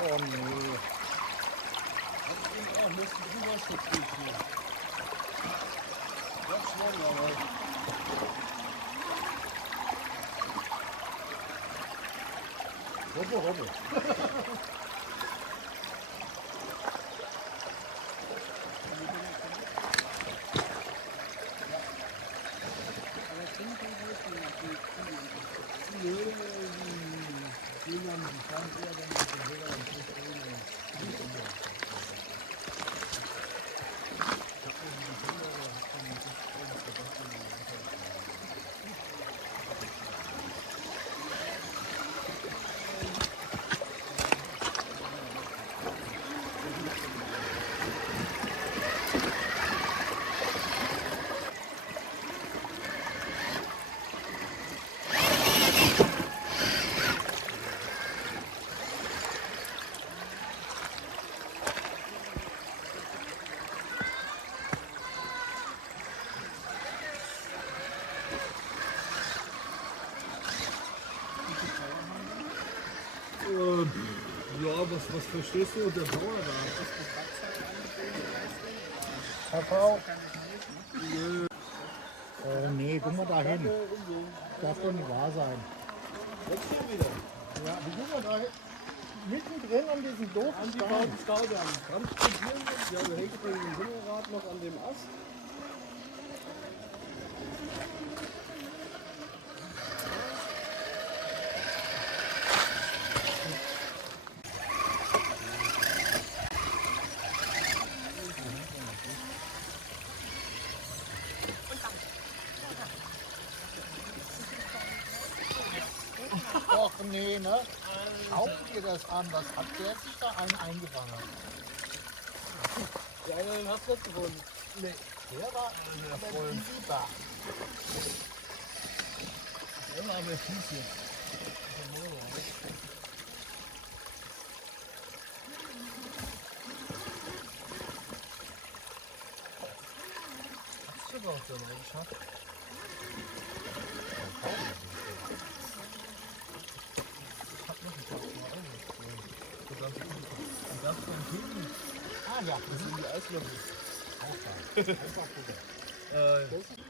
Oh nee. Ja, müssen drüber schützen. Ganz schnell, aber. Robbe, Robbe. Ja, was verstehst du unter Bauer da? Kakao? Nee, guck mal da hin. Das soll nicht wahr sein. Ja, wie guck mal da hin? Mittendrin an diesem doofen Staudamm. Transportieren wir, ja, du hängst mit dem Winterrad noch an dem Ast. Och nee, ne? Schaut ihr das an, was hat der sich da eingefangen? Ja, den hast du nicht gefunden. Nee, der war aber visibel. Der war aber fies jetzt. Hast du doch so mal geschafft. Ah ja, Das sind die Eislöffel. Einfach gucken.